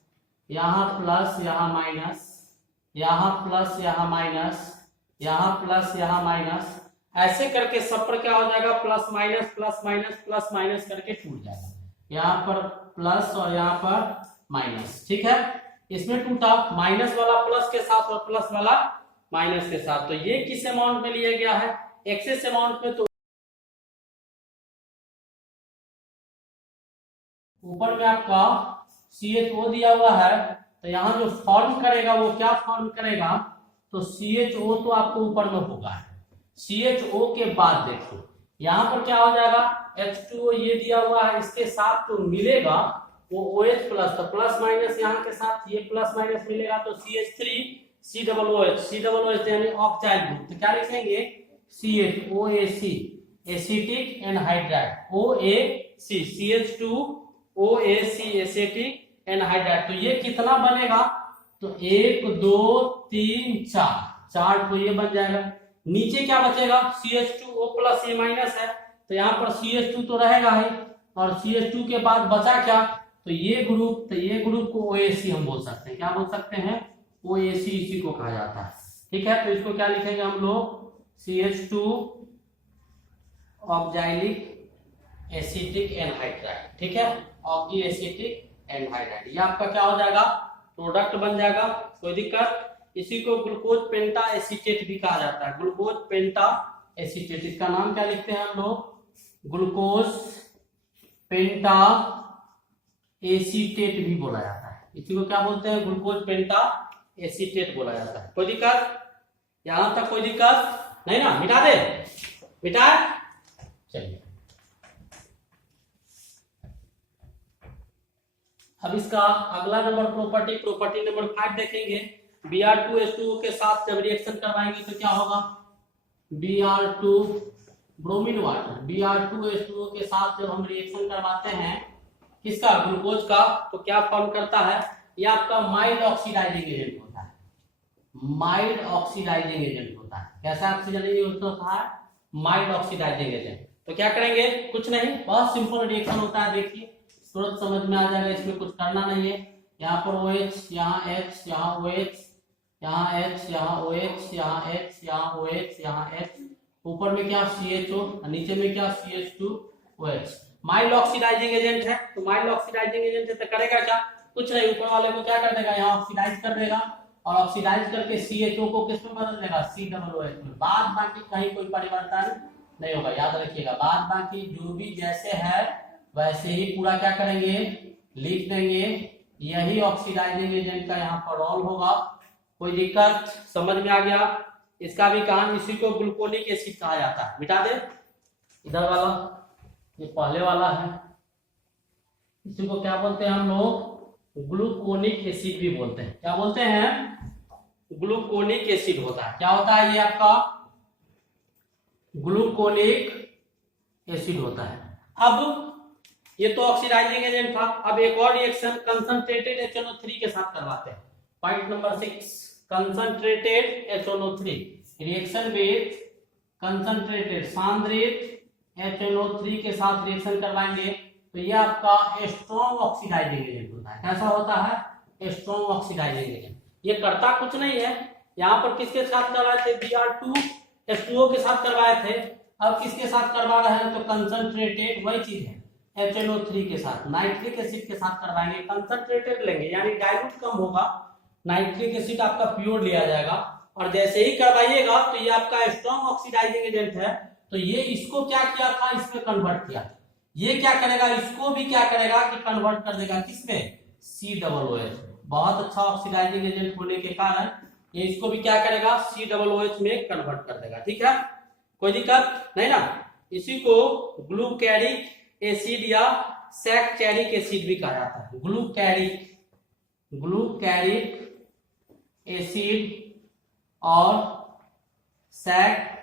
यहाँ प्लस यहाँ माइनस, यहाँ प्लस यहाँ माइनस, यहाँ प्लस यहाँ माइनस, ऐसे करके सब पर क्या हो जाएगा, प्लस माइनस प्लस माइनस करके टूट जाएगा। यहाँ पर प्लस और यहाँ पर माइनस। ठीक है, इसमें टूटा, माइनस वाला प्लस के साथ और प्लस वाला माइनस के साथ। तो ये किस अमाउंट में लिया गया है, एक्सेस अमाउंट में। तो ऊपर में आपका CHO दिया हुआ है, तो यहाँ जो फॉर्म करेगा वो क्या फॉर्म करेगा, तो CHO तो आपको ऊपर में होगा। CHO के बाद देखो यहाँ पर क्या हो जाएगा, H2O ये दिया हुआ है, इसके साथ तो मिलेगा वो OH प्लस, तो प्लस माइनस यहाँ के साथ ये प्लस माइनस मिलेगा, तो CH3COOH यानी ऑक्साइड ग्रुप। तो क्या लिखेंगे, CHOAC acetic anhydride, OAC CH2OAC acetic anhydride. तो ये कितना बनेगा, तो 1 2 3 4 तो ये बन जाएगा। नीचे क्या बचेगा, CH2O प्लस A माइनस है, तो यहाँ पर CH2 तो रहेगा ही, और CH2 के बाद बचा क्या, तो ये ग्रुप को OAC हम बोल सकते हैं। क्या बोल सकते हैं, OAC इसी को कहा जाता है। ठीक है, तो इसको क्या लिखेंगे हम लोग, CH2 ऑक्सैलिक एसिटिक एनहाइड्राइड। ठीक है, ऑक्सी एसिटिक एनहाइड्राइड, ये आपका क्या हो जाएगा, प्रोडक्ट बन जाएगा, कोई दिक्कत। इसी को ग्लूकोज पेंटा एसीटेट भी कहा जाता है, ग्लूकोज पेंटा एसीटेट। इसका नाम क्या लिखते हैं हम लोग, ग्लूकोज पेंटा एसीटेट भी बोला जाता है। इसी को क्या बोलते हैं, ग्लूकोज पेंटा एसीटेट बोला जाता है। कोई दिक्कत, यहां तक कोई दिक्कत नहीं ना, मिटा दे, मिटा। चलिए अब इसका अगला नंबर प्रॉपर्टी नंबर 5 देखेंगे। Br2H2O के साथ जब रिएक्शन करवाएंगे तो क्या होगा, Br2 ब्रोमीन वाटर, Br2H2O के साथ जब हम रिएक्शन करवाते हैं किसका, ग्लूकोज का, तो क्या फॉर्म करता है, ये आपका माइल्ड ऑक्सीडाइजिंग एजेंट होता है, माइल्ड ऑक्सीडाइजिंग एजेंट होता है। कैसा ऑक्सीडाइजिंग होता है, माइल्ड ऑक्सीडाइजिंग एजेंट। तो क्या करेंगे, कुछ नहीं, बहुत सिंपल रिएक्शन होता है, देखिए तुरंत समझ में आ जाएगा, इसमें कुछ करना नहीं है। यहाँ पर OH, यहाँ H, यहाँ OH, यहाँ H, यहाँ OH, यहाँ H, यहाँ OH, यहाँ H, ऊपर में क्या CHO, नीचे में क्या CH2OH। माइल्ड ऑक्सीडाइजिंग एजेंट है, तो माइल्ड ऑक्सीडाइजिंग एजेंट है तो करेगा क्या, कुछ नहीं, ऊपर वाले को क्या कर देगा, यहाँ ऑक्सीडाइज कर देगा, और ऑक्सीडाइज करके CHO को किस में बदल देगा, COOH में। बाद बाकी कहीं कोई परिवर्तन नहीं होगा, याद रखिएगा, बाद बाकी जो भी जैसे है वैसे ही पूरा क्या करेंगे, लिख देंगे। यही ऑक्सीडाइजिंग एजेंट का यहाँ पर रोल होगा। कोई दिक्कत, समझ में आ गया। इसका भी काम, इसी को ग्लूकोनिक एसिड कहा जाता है। मिटा दे इधर वाला, ये पहले वाला है, इसी को क्या बोलते हैं हम लोग, ग्लूकोनिक एसिड भी बोलते हैं। क्या बोलते हैं, ग्लूकोनिक एसिड होता है। क्या होता है, ये आपका ग्लूकोनिक एसिड होता है। अब ये तो ऑक्सीडाइजिंग एजेंट था, अब एक और रिएक्शन कंसंट्रेटेड HNO3 के साथ करवाते हैं। Point number 6, concentrated HNO3 reaction with concentrated सांद्रित HNO3 के साथ रिएक्शन करवाएंगे तो ये आपका स्ट्रॉन्ग ऑक्सीडाइजिंग एजेंट होता है। कैसा होता है, स्ट्रॉन्ग ऑक्सीडाइजिंग एजेंट। ये करता कुछ नहीं है, यहाँ पर किसके साथ करवाए थे, Br2H2O के साथ करवाए थे। अब किसके साथ करवा रहे हैं, तो कंसंट्रेटेड, वही चीज है, HNO3 के साथ, नाइट्रिक एसिड के साथ करवाएंगे। कंसंट्रेटेड लेंगे यानी डाइल्यूट कम होगा, नाइट्रिक एसिड आपका प्योर लिया जाएगा, और जैसे ही करवाइएगा तो ये आपका स्ट्रॉन्ग ऑक्सीडाइजिंग एजेंट है, तो ये इसको क्या किया था, इसमें कन्वर्ट किया। ये क्या करेगा, इसको भी क्या करेगा कि कन्वर्ट कर देगा किसमें, COOH। बहुत अच्छा ऑक्सीडाइजिंग एजेंट होने के कारण ये इसको भी क्या करेगा, COOH में कन्वर्ट कर देगा। ठीक है, कोई दिक्कत नहीं ना। इसी को ग्लूकैरिक एसिड या सैकचैरिक एसिड भी कहा जाता है। ग्लूकैरिक एसिड और सैकचैरिक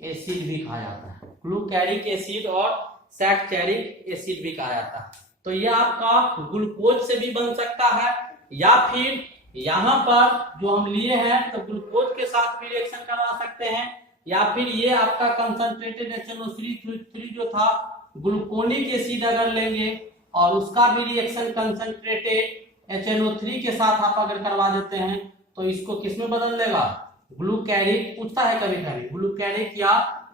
एसिड भी कहा जाता है। ग्लूकैरिक एसिड और सैकचैरिक एसिड भी कहा जाता है। तो ये आपका ग्लूकोज से भी बन सकता है, या फिर यहाँ पर जो हम लिए हैं तो ग्लूकोज के साथ भी रिएक्शन करवा सकते हैं, या फिर ये आपका कंसंट्रेटेड HNO3 जो था ग्लूकोनिक एसिड अगर लेंगे और उसका भी रिएक्शन कंसंट्रेटेड HNO3 के साथ आप अगर करवा देते हैं तो इसको किसमें बदल देगा, ग्लूकैरिक, पूछता है कभी कभी, ग्लूकैरिक या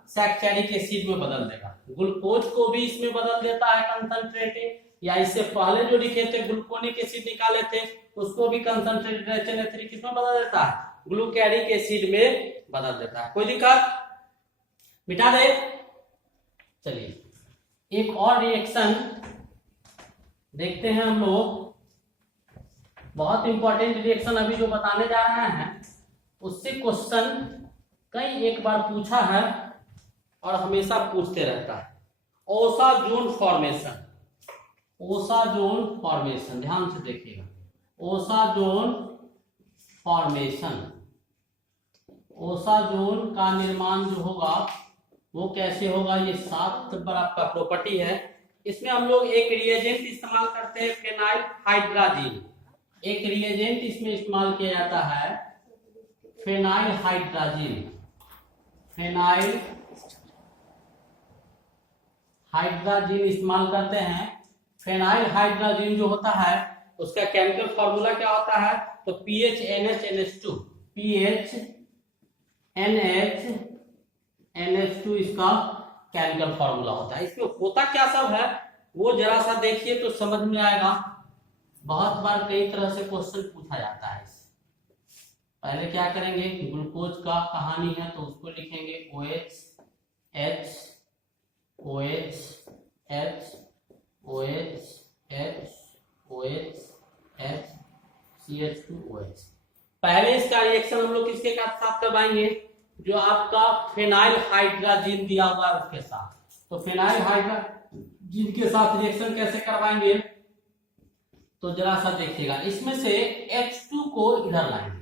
सैकचैरिक एसिड में बदल देगा। ग्लूकोज को भी इसमें बदल देता है कंसंट्रेटेड, या इससे पहले जो लिखे थे ग्लूकोनिक एसिड निकाले थे उसको भी कंसंट्रेटेड HNO3 किसमें बदल देता है, ग्लूकैरिक एसिड में बदल देता है। कोई दिक्कत, मिटा दे। चलिए एक और रिएक्शन देखते हैं हम लोग, बहुत इंपॉर्टेंट रिएक्शन अभी जो बताने जा रहे हैं उससे क्वेश्चन कई एक बार पूछा है और हमेशा पूछते रहता है। ओसाजोन फॉर्मेशन, ओसाजोन फॉर्मेशन, ध्यान से देखिएगा, ओसाजोन फॉर्मेशन, ओसाजोन का निर्माण जो होगा वो कैसे होगा, ये 7 नंबर आपका प्रॉपर्टी है। इसमें हम लोग एक रिएजेंट इस्तेमाल करते हैं, फेनाइल हाइड्राजीन। एक रिएजेंट इसमें इस्तेमाल किया जाता है फेनाइल हाइड्राजिन, फेनाइल हाइड्राजिन इस्तेमाल करते हैं। फेनाइल हाइड्राजिन जो होता है उसका केमिकल फॉर्मूला क्या होता है, तो PHNH PHNH इसका केमिकल फॉर्मूला होता है। इसमें होता क्या सब है वो जरा सा देखिए तो समझ में आएगा। बहुत बार कई तरह से क्वेश्चन पूछा जाता है। पहले क्या करेंगे, ग्लूकोज का कहानी है तो उसको लिखेंगे OH H OH H OH H OH H CH2OH। पहले इसका रिएक्शन हम लोग किसके साथ करवाएंगे, जो आपका फेनाइल हाइड्राजिन दिया हुआ है उसके साथ। तो फेनाइल हाइड्राजिन के साथ रिएक्शन कैसे करवाएंगे, तो जरा सा देखिएगा। इसमें से H2 को इधर लाएंगे,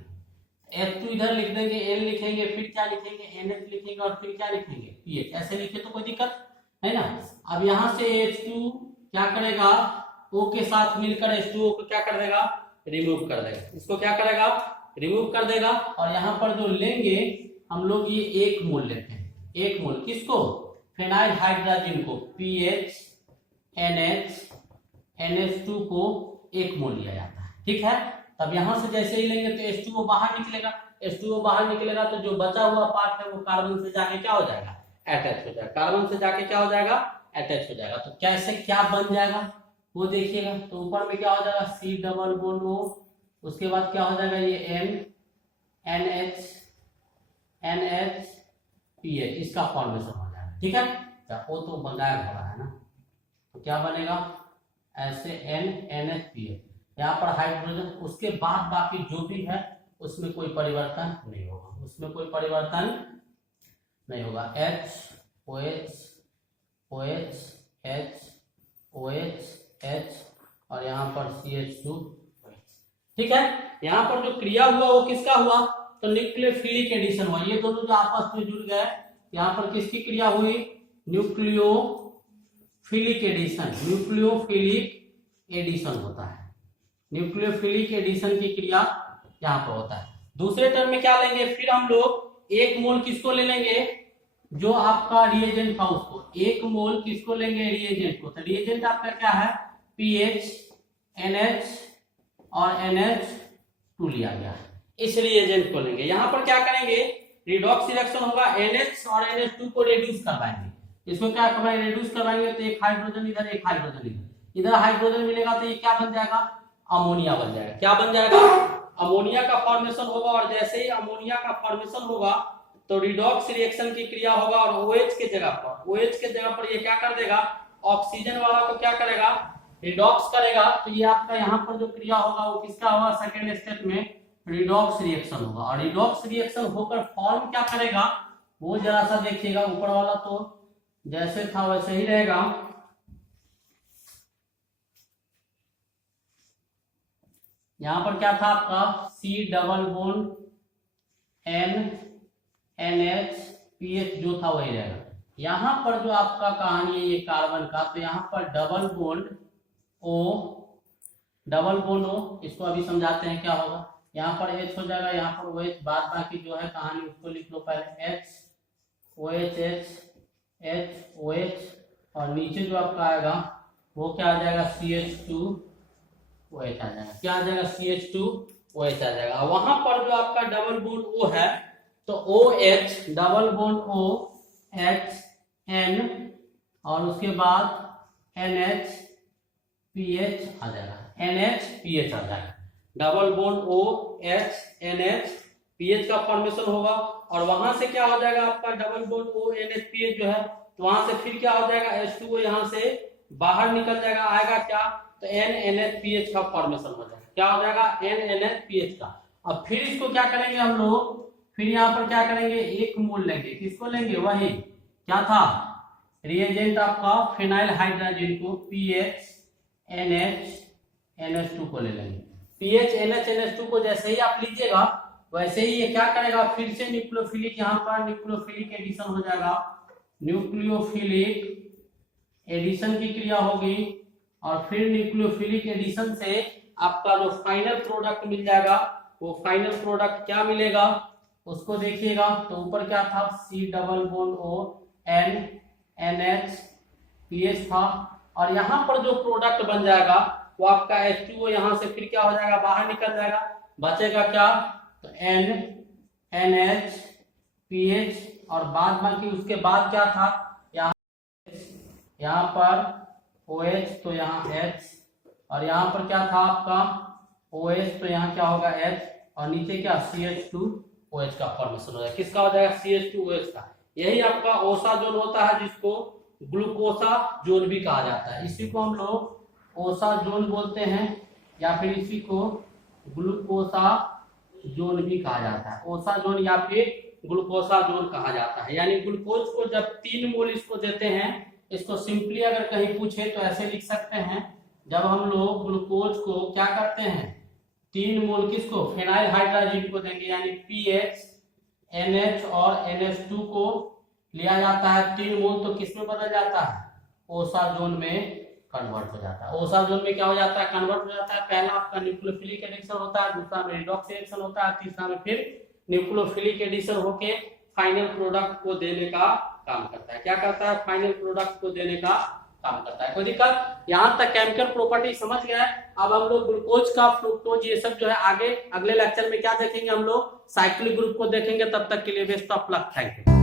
H2 इधर लिख देंगे, N लिखेंगे, फिर क्या लिखेंगे NH लिखेंगे और फिर क्या लिखेंगे PH। ऐसे लिखे तो कोई दिक्कत है ना। अब यहां से H2 क्या करेगा, O के साथ मिलकर H2O को क्या कर देगा, रिमूव कर देगा। इसको क्या करेगा, रिमूव कर देगा। और यहाँ पर जो लेंगे हम लोग ये 1 मोल लेते हैं, 1 मोल किसको, फेनाइल हाइड्राजिन को, PHNH NH2 को 1 मोल लिया जाता है, ठीक है। तब यहां से जैसे ही लेंगे तो H2O बाहर निकलेगा, H2O बाहर निकलेगा तो जो बचा हुआ पार्ट है वो कार्बन से जाके क्या हो जाएगा, अटैच हो जाएगा। कार्बन से जाके क्या हो जाएगा, अटैच हो जाएगा। तो कैसे क्या बन जाएगा वो देखिएगा। तो ऊपर में क्या हो जाएगा, C डबल बॉन्ड O, उसके बाद क्या हो जाएगा ये NH PH, इसका फॉर्मेशन हो जाएगा, ठीक है। वो तो बनाया हुआ है ना, तो क्या बनेगा ऐसे NH यहाँ पर हाइड्रोजन। उसके बाद बाकी जो भी है उसमें कोई परिवर्तन नहीं होगा, उसमें कोई परिवर्तन नहीं होगा। H OH OH H OH H और यहाँ पर CH2OH, ठीक है। यहाँ पर जो क्रिया हुआ वो किसका हुआ, तो न्यूक्लियोफिलिक एडिशन हुआ। ये दोनों जो आपस में जुड़ गए, यहाँ पर किसकी क्रिया हुई, न्यूक्लियोफिलिक एडिशन। न्यूक्लियोफिलिक एडिशन होता है, न्यूक्लियोफिलिक एडिशन की क्रिया यहाँ पर होता है। दूसरे टर्म में क्या लेंगे, फिर हम लोग 1 मोल किसको ले लेंगे, जो आपका रिएजेंट था उसको। 1 मोल किसको लेंगे, रिएजेंट को। तो रिएजेंट आपका क्या है, PHNH और NH2 लिया गया है, इस रिएजेंट को लेंगे। यहाँ पर क्या करेंगे, रिडॉक्स रिएक्शन होगा, NH और NH2 को रिड्यूस करवाएंगे। इसको क्या करवाएंगे, रिड्यूस करवाएंगे तो एक हाइड्रोजन इधर, एक हाइड्रोजन इधर, इधर हाइड्रोजन मिलेगा तो ये क्या बन जाएगा, अमोनिया बन जाएगा। क्या बन जाएगा, अमोनिया का फॉर्मेशन होगा। और जैसे ही अमोनिया का फॉर्मेशन होगा तो रिडॉक्स रिएक्शन की क्रिया होगा और OH के जगह पर ये क्या कर देगा, ऑक्सीजन वाला को क्या करेगा, रिडॉक्स करेगा। तो ये आपका यहाँ पर जो क्रिया होगा वो किसका होगा, सेकेंड स्टेप में रिडॉक्स रिएक्शन होगा। और रिडॉक्स रिएक्शन होकर फॉर्म क्या करेगा वो जरा सा देखिएगा। ऊपर वाला तो जैसे था वैसे ही रहेगा। यहां पर क्या था आपका, C double bond NH PH जो था वही रहेगा। यहां पर जो आपका कहानी है ये कार्बन का, तो यहां पर डबल बॉन्ड O, इसको अभी समझाते हैं क्या होगा। यहाँ पर H हो जाएगा, यहाँ पर OH, बाद बाकी जो है कहानी उसको लिख लो पहले। H OH H OH और नीचे जो आपका आएगा वो क्या आ जाएगा, CH2OH आ जाएगा। क्या आ जाएगा, CH2OH आ जाएगा। वहां पर जो आपका डबल बॉन्ड O है तो OH double bond O H N और उसके बाद NH PH आ जाएगा, NH PH आ जाएगा। Double bond O H NH PH का फॉर्मेशन होगा। और वहां से क्या हो जाएगा आपका, double bond O NH PH जो है, तो वहां से फिर क्या हो जाएगा, H2O यहाँ से बाहर निकल जाएगा। आएगा क्या, तो NNH का फॉर्मेशन हो जाएगा। क्या हो जाएगा, NNH का। अब फिर इसको क्या करेंगे हम लोग, फिर यहाँ पर क्या करेंगे, 1 मोल लेंगे। किसको लेंगे, वही क्या था रिएजेंट आपका फेनाइल हाइड्राजिन को, PHNH NH2 को ले लेंगे। PHNH NH2 को जैसे ही आप लीजिएगा वैसे ही ये क्या करेगा, फिर से न्यूक्लियोफिलिक, यहाँ पर न्यूक्लियोफिलिक एडिशन हो जाएगा। न्यूक्लियोफिलिक एडिशन की क्रिया होगी और फिर न्यूक्लियोफिलिक एडिशन से आपका जो फाइनल प्रोडक्ट मिल जाएगा वो फाइनल प्रोडक्ट क्या मिलेगा, उसको देखिएगा तो ऊपर क्या था, C double bond O N NH PH था, और यहाँ पर जो प्रोडक्ट बन जाएगा वो आपका H2O यहाँ से फिर क्या हो जाएगा, बाहर निकल जाएगा, बचेगा क्या, तो N NH PH, और बाद बाकी उसके बाद क्या था, यहाँ पर OH तो यहाँ H, और यहाँ पर क्या था आपका OH तो यहाँ क्या होगा H, और नीचे क्या CH2OH का फॉर्मेशन हो जाएगा, किसका हो जाएगा, CH2OH का। यही आपका ओसा जोन होता है जिसको ग्लूकोसा जोन भी कहा जाता है, इसी को हम लोग ओसा जोन बोलते हैं या फिर इसी को ग्लूकोसा जोन भी कहा जाता है, ओसा जोन या फिर ग्लूकोसा जोन कहा जाता है। यानी ग्लूकोज को जब 3 मोल इसको देते हैं, इसको सिंपली अगर कहीं पूछे तो ऐसे लिख सकते हैं, जब हम लोग ग्लूकोज को क्या करते हैं, 3 मोल किसको, फेनाइल हाइड्रोजन को देंगे, यानी पीएच NH और NH2 को लिया जाता है 3 मोल, तो किस में बदल जाता है, ओसा जोन में कन्वर्ट हो जाता है। ओसा जोन में क्या हो जाता है, कन्वर्ट हो जाता है। पहला आपका न्यूक्लियोफिलिक एडिशन होता है, दूसरा में रिडॉक्स एडिशन होता है, तीसरा में फिर न्यूक्लियोफिलिक एडिशन होके फाइनल प्रोडक्ट को देने का काम करता है। क्या करता है, फाइनल प्रोडक्ट को देने का काम करता है। कोई दिक्कत, यहाँ तक केमिकल प्रॉपर्टी समझ गया है। अब हम लोग ग्लूकोज का, फ्रुक्टोज, ये सब जो है आगे अगले लेक्चर में क्या देखेंगे, हम लोग साइक्लिक ग्रुप को देखेंगे। तब तक के लिए best of luck, thank you.